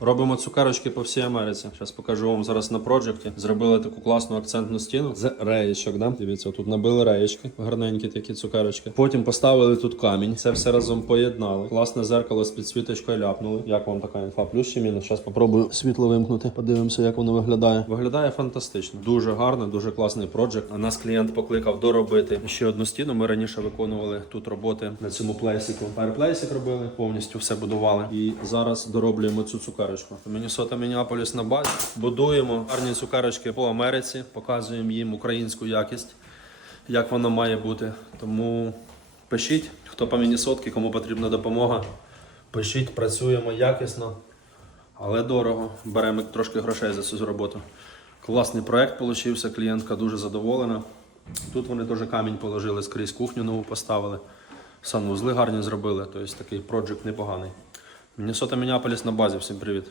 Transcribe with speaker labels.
Speaker 1: Робимо цукерочки по всій Америці. Зараз покажу вам зараз на проджекті. Зробили таку класну акцентну стіну з реєчок. Да? Дивіться, тут набили реєчки, гарненькі такі цукерочки. Потім поставили тут камінь. Це все разом поєднали. Класне зеркало з підсвіточкою ляпнули. Як вам така інфа? Плюс чи мінус? Зараз попробую світло вимкнути. Подивимося, як воно виглядає. Виглядає фантастично. Дуже гарно, дуже класний проджект. А нас клієнт покликав доробити ще одну стіну. Ми раніше виконували тут роботи на цьому плейсику. Фаєрплейсик робили, повністю все будували. І зараз дороблюємо цю цукерочку. Міннесота Мініаполіс на базі. Будуємо гарні цукерочки по Америці, показуємо їм українську якість, як вона має бути. Тому пишіть, хто по Міннесотки, кому потрібна допомога. Пишіть, працюємо якісно, але дорого. Беремо трошки грошей за цю роботу. Класний проект получився, клієнтка дуже задоволена. Тут вони теж камінь положили, скрізь кухню нову поставили. Санвузли гарні зробили, тобто такий проджект непоганий. Міннесота Мініаполіс на базі, всім привіт.